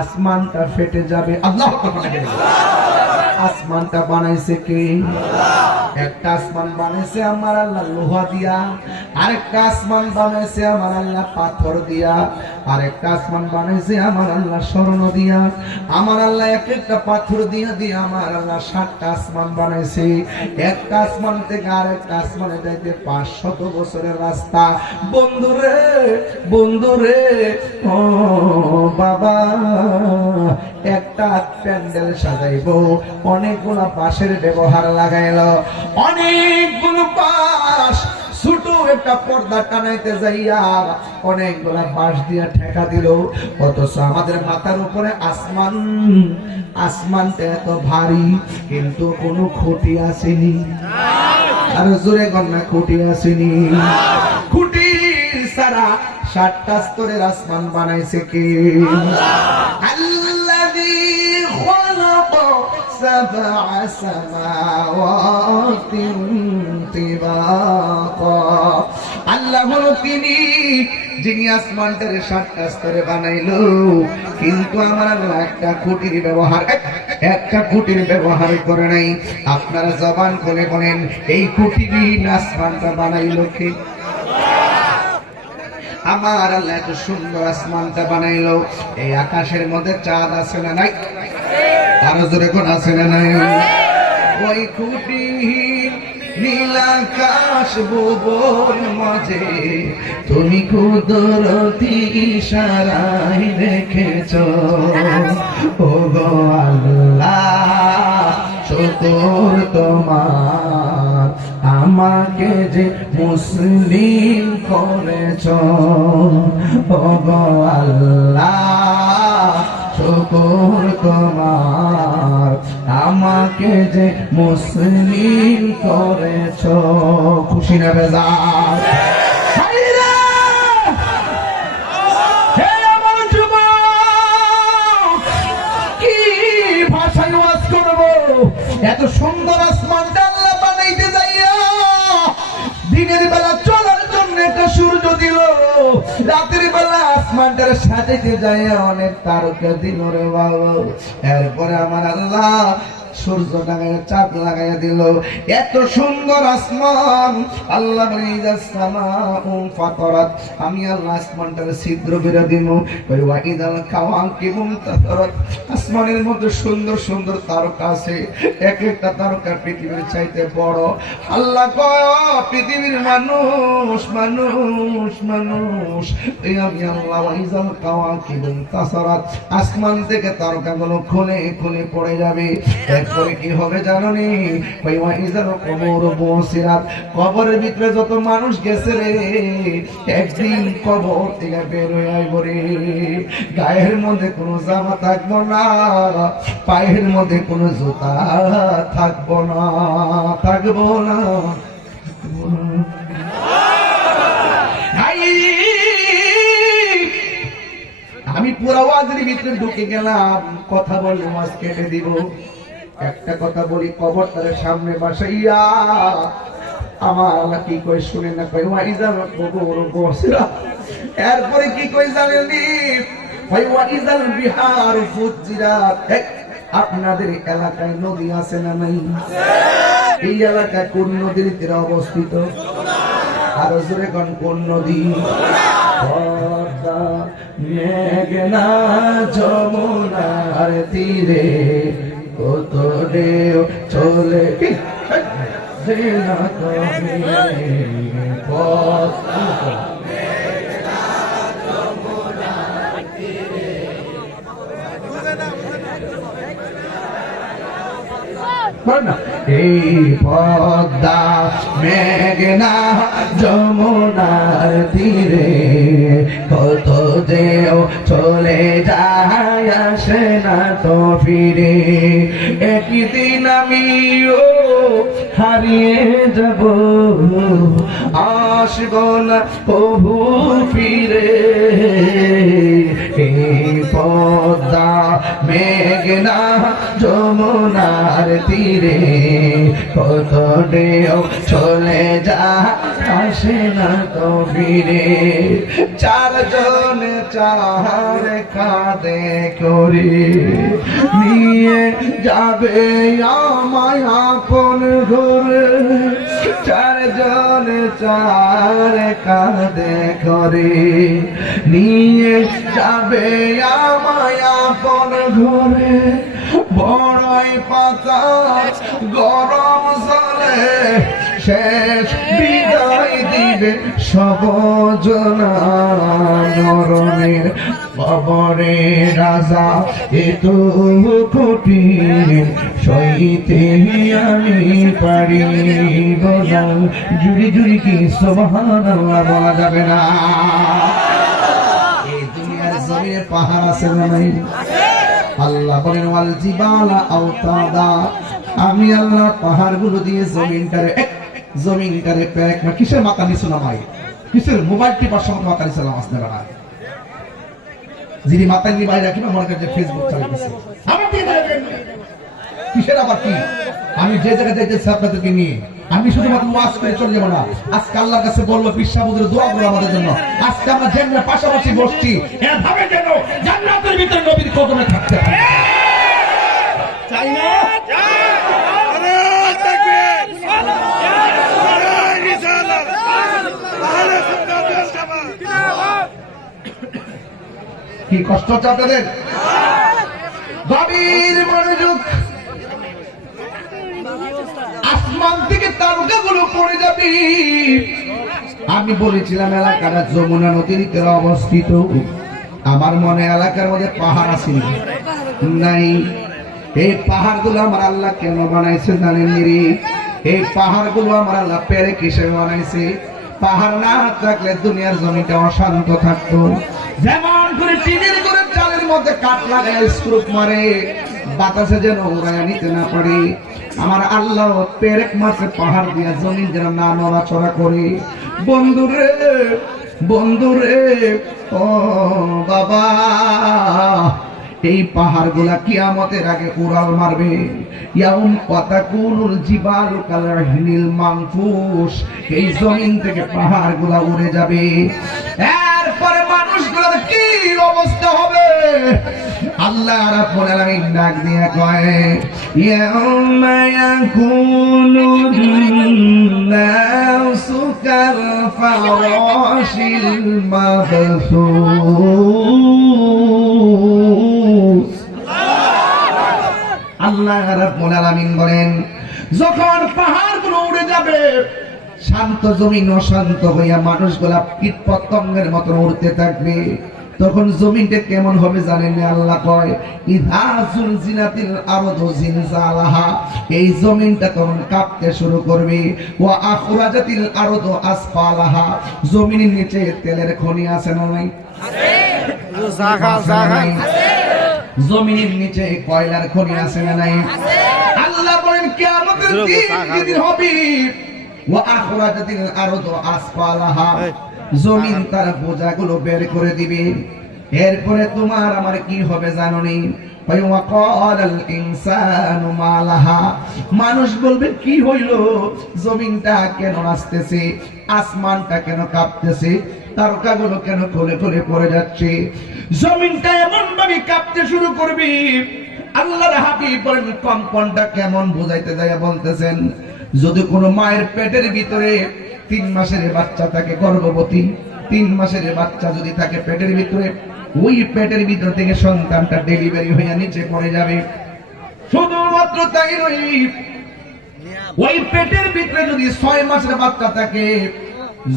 আসমানটা ফেটে যাবে। আল্লাহু আকবার। আসমানটা বানাইছে কে? একটা আসমান বানাইছে আমার আল্লাহ লোহা দিয়া, আরেকটা আসমান বানাইছে আমার আল্লাহ পাথর দিয়া, আরেকটা আসমান বানাইছে আমার আল্লাহ স্বর্ণ দিয়া। আমার আল্লাহ এক একটা পাথর দিয়া দিয়ে আমার আল্লাহ 7টা আসমান বানাইছে। একটা আসমান থেকে আরেকটা আসমানে যাইতে 500 বছরের রাস্তা। বন্ধুরে বন্ধুরে ও বাবা, একটা প্যান্ডেল সাজাইবো, অনেকগুলো বাঁশের ব্যবহার লাগাইলো, অনেকগুলো বাঁশ ছোট একটা পর্দা টানাইতে যাইয়া অনেকগুলা বাঁশ দিয়া ঠেকা দিল। অথচ আমাদের মাথার উপরে আসমান, আসমানটা এত ভারী কিন্তু কোনো খুঁটি আসেনি। আর জোরে গন্না খুঁটি আসেনি। খুঁটি ছাড়া 7টা স্তরের আসমান বানাইছে কে? আল্লাযী খালাকা 7 সামাওয়াতিন তিবাকা। আল্লাহ হলো তিনি যিনি আসমানটারে 7টা স্তরে বানাইলো, কিন্তু আমার আল্লাহ একটা খুঁটির ব্যবহার করে নাই। আপনারা জবান খুলে বলেন, এই খুঁটিবিহীন আসমানটা বানাইলো কে? আমার আল্লাহ এত সুন্দর আসমানটা বানাইলো। এই আকাশের মধ্যে চাঁদ আছে না নাই? আরো জোরে কোন আছে না নাই? ওই খুঁটিহীন নীল আকাশ ভুবন মাঝে তুমি কুদরতি ইশারায় রেখেছো। ও গো আল্লাহ শুকর তোমার, আমাকে যে মুসলিম করেছো। ও গো আল্লাহ শুকর তোমার, আমাকে যে মুসলিম করেছো। খুশি না বেজার? হে আমার যুবক, কি ভাষায় ওয়াজ করবো? এত সুন্দর আসমানটা আল্লাহ বানাইতে যাইয়া দিনের বেলা চলার জন্য একটা সূর্য দিল, রাতের বেলা আসমানটার সাজাইতে যাইয়া অনেক তারকা দিল রে বাবা। এরপরে আমার আল্লাহ সূর্য লাগাইয়া চাঁদ লাগাইয়া দিল। এত সুন্দর আসমান আল্লাহ ফাতারাত, আমি আল্লাহ আসমানটার ছিদ্র করে দিব। ওয়াইদাল কাওয়াকিবুন তাতারাত, আসমানের মধ্যে সুন্দর সুন্দর তারকা আছে, এক একটা তারকা পৃথিবীর চাইতে বড়। আল্লাহ কয় পৃথিবীর মানুষ মানুষ মানুষ, আমি আল্লাহ ওয়াইদাল কাওয়াকিবুন তাতারাত, আসমান থেকে তারকাগুলো খুলে খুলে পড়ে যাবে। এরপরে কি হবে জানো নি? কবরের ভিতরে যত মানুষ গেছে রে, একদিন কবর থেকে বের হয়ে আইব রে। গায়ের মধ্যে কোনো জামা থাকবো না, পায়ের মধ্যে কোনো জুতা থাকবো না, থাকবো না। আমি পুরো ওয়াজের ভিতরে ঢুকে গেলাম, কথা বললে মাছ কেটে দিব। একটা কথা বলি, কবরটার সামনে বাসাইয়া আমার আল্লাহ কি কই শুনে না? কই ওয়াইজাল কবর বসরা। এরপরে কি কই জানেননি? কই ওয়াইজাল বিহার ফুজিরাত। আপনাদের এলাকায় নদী আছে না নাই? এই এলাকায় কোন নদীর তীরে অবস্থিত? আর জোরে কোন নদী? পদ্মা মেঘনা যমুনার তীরে কত ঢেউ চলে এই পদ্মা মেঘনা যমুনার তীরে কত দেও চলে যায়, আসে না তো ফিরে। একদিন আমিও হারিয়ে যাব, আসব না প্রভু ফিরে। এই পদ্মা মেঘনা যমুনার তীরে, কত ঢেউ চলে যা আসে না তো ফিরে। চারজন চার কাঁধে করে নিয়ে যাবে আমায় আপন ঘরে। চারজন চার কাঁধে করে নিয়ে যাবে আমায় আপন ঘরে। বড়ই পাতা গরম জলে শেষ বিদায় দিবে সব জনা। মরণের কবরে রাজা এত কঠিন সইতে আমি পারিব না। জুড়ি জুড়ি কি সুবহানাল্লাহ বলা যাবে না? এই দুনিয়ার জমিনে পাহাড় আছে না নাই? আল্লাহ বলেন ওয়াল জিবালা আওতাদা, আমি আল্লাহ পাহাড়গুলো দিয়ে জমিনটারে প্যাক না। কিসের মাথা নিছো না ভাই? কিসের মোবাইল টিপার সময় মাথা নিছো না? আসতে পারে যিনি মাথা নিয়ে বাইরে রাখি না মনে করে ফেসবুক চালাইতেছে আমার দিকে কিসের আবার কি? আমি যে জায়গায় যাইতেছি আপনাদেরকে নিয়ে, আমি শুধুমাত্র ওয়াজ করে চলে যাবো না। আজকে আল্লাহর কাছে বলবো বিশ্বাবুদের দোয়া করো আমাদের জন্য। আজকে আমরা যেন পাশাপাশি বসছি এভাবে যেন জান্নাতের ভিতরে নবীর কদমে থাকতে পারি, চাই না? কি কষ্ট হচ্ছে আপনাদের? গভীর মনোযোগ। আসমান থেকে তারকাগুলো পড়ে যাবে। আমি বলেছিলাম এলাকাটা যমুনা নদীর তীরে অবস্থিত। আমার মনে এলাকার মধ্যে পাহাড় আছে নাই? এই পাহাড়গুলো আমার আল্লাহ কেন বানাইছে জানেন? এই পাহাড়গুলো আমার আল্লাহ পেরে কিসে বানাইছে? পাহাড় না থাকলে দুনিয়ার জমিটা অশান্ত থাকতো। যেমন করে টিনের করে চালের মধ্যে কাঠ লাগায় স্ক্রুপ মারে, বাতাসে যেন উড়ায় নিতে না পারে। আমার আল্লাহ পেরেক মারছে পাহাড় দিয়া, জমিন যেন না নড়াচড়া করে। বন্ধুরে বন্ধুরে ও বাবা, এই পাহাড়গুলা কিয়ামতের আগে উড়াল মারবে। ইয়াউম ওয়াতাকুনুল জিবালু কালহিনিল মানফুস, এই জমিন থেকে পাহাড়গুলা উড়ে যাবে। এরপরে মানুষগুলোর কি অবস্থা হবে? আল্লাহ রাব্বুল আলামিন ডাক দিয়ে কয় ইয়াউমা ইয়াকুনুন নাসু কাল ফারাশিল মাবসুস। আল্লাহ রাব্বুল আলামিন বলেন যখন পাহাড়গুলো উড়ে যাবে, শান্ত জমিন অশান্ত হইয়া মানুষগুলা কীট পতঙ্গের মতো উড়তে থাকবে, তখন জমিনটা কেমন হবে জানেন? আল্লাহ কয় ইযা যুলজিলাতিল আরদু জিলজালাহা, এই জমিনটা তখন কাঁপতে শুরু করবে। ওয়া আখরাজাতিল আরদু আসফালাহা, জমিনের নিচে তেলের খনি আছে না নাই? জমিনের নিচে কয়লার খনি আছে না নাই? আল্লাহ বলেন কিয়ামতের দিন যেদিন হবে, ওয়া আখরাজাতিল আরদু আসফালাহা, জমিন তার বোঝাগুলো বের করে দিবে। এরপরে তোমার আমার কি হবে জানো নি? মানুষ বলবে কি হইল? জমিনটা কেন নাচতেছে? আসমানটা কেন কাঁপতেছে? তারকাগুলো কেন খুলে খুলে পড়ে যাচ্ছে? জমিনটা এমন ভাবে কাঁপতে শুরু করবে। আল্লাহর হাবিব বলেন কম্পনটা কেমন বুঝাইতে যায় বলতেছেন, যদি কোনো মায়ের পেটের ভিতরে 3 মাসের বাচ্চা থাকে, গর্ভবতী 3 মাসের বাচ্চা যদি থাকে পেটের ভিতরে, ওই পেটের ভিতর থেকে সন্তানটা ডেলিভারি হয়ে নিচে পড়ে যাবে। শুধুমাত্র তাই নয়, ওই পেটের ভিতরে যদি 6 মাসের বাচ্চা থাকে,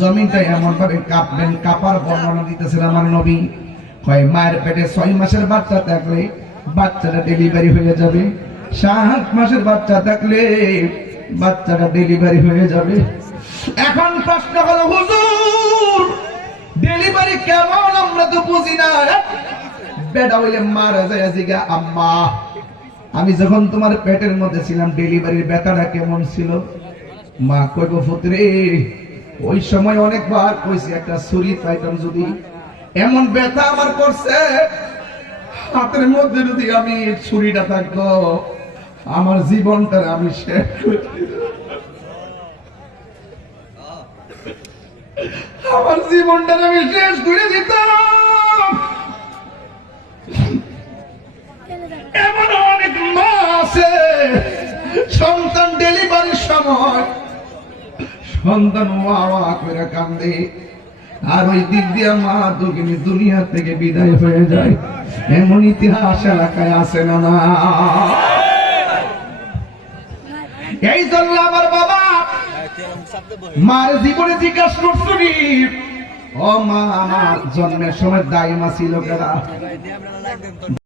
জমিনটা এমন ভাবে কাঁপবেন। কাঁপার বর্ণনা দিতেছেন আমার নবী, কয় মায়ের পেটে 6 মাসের বাচ্চা থাকলে বাচ্চাটা ডেলিভারি হয়ে যাবে। 7 মাসের বাচ্চা থাকলে বাচ্চাটা ডেলিভারি হয়ে যাবে। এখন প্রশ্ন হলো হুজুর ডেলিভারি কেমন? আমরা তো বুঝি না। বেটা হইলে মারা যায় জিগা আম্মা আমি যখন তোমার পেটের মধ্যে ছিলাম ডেলিভারির ব্যথাটা কেমন ছিল? মা কইব পুত্রে ওই সময় অনেকবার কইছি একটা ছুরি পাইতাম যদি, এমন ব্যথা আমার করছে হাতের মধ্যে যদি আমি ছুরিটা থাকতো আমার জীবনটা আমি শেষ করে দিতাম। আমার জীবনটা আমি শেষ করে দিতাম। এমন অনেক মা আছে সন্তান ডেলিভারির সময় সন্তান ওয়া করে কান্দে, আর ওই দিক দিয়ে মা দুঃখিনী দুনিয়া থেকে বিদায় হয়ে যায়। এমন ইতিহাস এলাকায় আছে না? না, এই জন্য আমার বাবা মার জীবনে জিজ্ঞাসা করছুনি, ও মা আমার জন্মের সময় দাইমা ছিল কেনা?